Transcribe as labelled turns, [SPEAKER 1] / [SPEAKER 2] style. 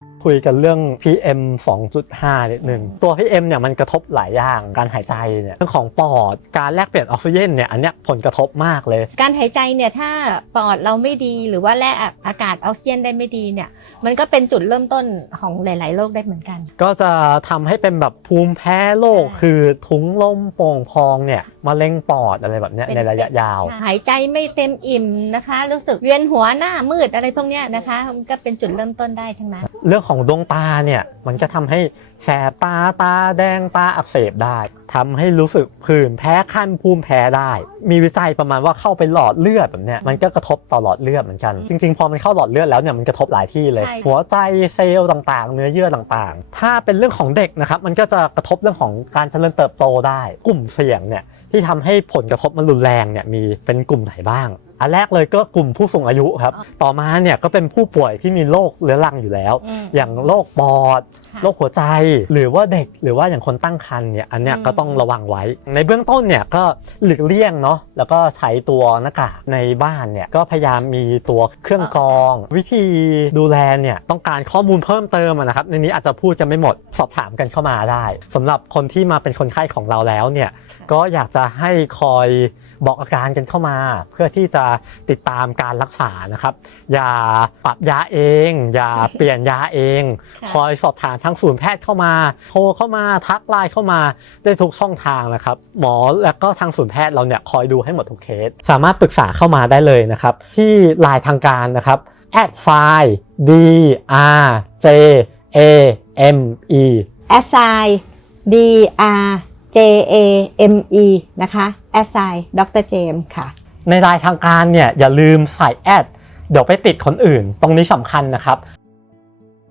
[SPEAKER 1] thank you คุยกันเรื่อง PM 2.5 นิดหนึ่งตัว PM เนี่ยมันกระทบหลายอย่างการหายใจเนี่ยเรื่องของปอดการแลกเปลี่ยนออกซิเจนเนี่ยอันเนี้ยผลกระทบมากเลย
[SPEAKER 2] การหายใจเนี่ยถ้าปอดเราไม่ดีหรือว่าแลกอากาศออกซิเจนได้ไม่ดีเนี่ยมันก็เป็นจุดเริ่มต้นของหลาย ๆ โรคได้เหมือนกัน
[SPEAKER 1] ก็จะทำให้เป็นแบบภูมิแพ้โรค
[SPEAKER 2] ใช่
[SPEAKER 1] คือทุ้งลมโป่งพองเนี่ยมะเร็งปอดอะไรแบบเนี้ย
[SPEAKER 2] เป็น
[SPEAKER 1] ในระยะยาว
[SPEAKER 2] หายใจไม่เต็มอิ่มนะคะ รู้สึกเวียนหัวหน้ามืดอะไรพวกเนี้ยนะคะมันก็เป็นจุดเริ่มต้นได้ทั้งนั้น
[SPEAKER 1] เรื่องของดวงตาเนี่ยมันก็ทำให้แสบตาตาแดงตาอักเสบได้ทำให้รู้สึกผื่นแพ้คันภูมิแพ้ได้ มีวิจัยประมาณว่าเข้าไปหลอดเลือดแบบเนี้ยมันก็กระทบต่อหลอดเลือดเหมือนกัน
[SPEAKER 2] อืม
[SPEAKER 1] จริง ๆ พอมันเข้าหลอดเลือดแล้วเนี่ยมันกระทบหลายที่เลย
[SPEAKER 2] ใช่
[SPEAKER 1] หัวใจเซลล์ต่างๆ เนื้อเยื่อต่างๆ ถ้าเป็นเรื่องของเด็กนะครับมันก็จะกระทบเรื่องของการเจริญเติบโตได้ กลุ่มเสี่ยงเนี่ยที่ทำให้ผลกระทบมันรุนแรงเนี่ยมีเป็นกลุ่มไหนบ้าง อันแรกเลยก็กลุ่มผู้สูงอายุครับ ต่อมาเนี่ยก็เป็นผู้ป่วยที่มีโรคเรื้อรังอยู่แล้ว
[SPEAKER 2] อืม
[SPEAKER 1] อย่างโรคปอด
[SPEAKER 2] ค่ะ
[SPEAKER 1] โรคหัวใจ หรือว่าเด็กหรือว่าอย่างคนตั้งครรภ์เนี่ยอันเนี้ย
[SPEAKER 2] อืม
[SPEAKER 1] ก็ต้องระวังไว้ ในเบื้องต้นเนี่ยก็หลีกเลี่ยงเนาะแล้วก็ใช้ตัวหน้ากากในบ้านเนี่ยก็พยายามมีตัวเครื่องกรอง วิธีดูแลเนี่ยต้องการข้อมูลเพิ่มเติมอะนะครับในนี้อาจจะพูดกันไม่หมดสอบถามกันเข้ามาได้สำหรับคนที่มาเป็นคนไข้ของเราแล้วเนี่ยก็อยากจะให้คอยบอกอาการกันเข้ามา เพื่อที่จะติดตามการรักษานะครับ อย่าปรับยาเอง อย่าเปลี่ยนยาเอง
[SPEAKER 2] ค่ะ
[SPEAKER 1] คอยสอบถามทางศูนย์แพทย์เข้ามา โทรเข้ามาทักไลน์เข้ามาได้ทุกช่องทางนะครับ หมอและก็ทางศูนย์แพทย์เราเนี่ยคอยดูให้หมดทุกเคส สามารถปรึกษาเข้ามาได้เลยนะครับ ที่ไลน์ทางการนะครับ at file d r j a m e
[SPEAKER 2] assign D R J A M E นะคะ assign ดรเจมค่ะ
[SPEAKER 1] ในรายทางการเนี่ยอย่าลืมใส่แอดเดี๋ยวไปติดคนอื่น ตรงนี้สำคัญนะครับ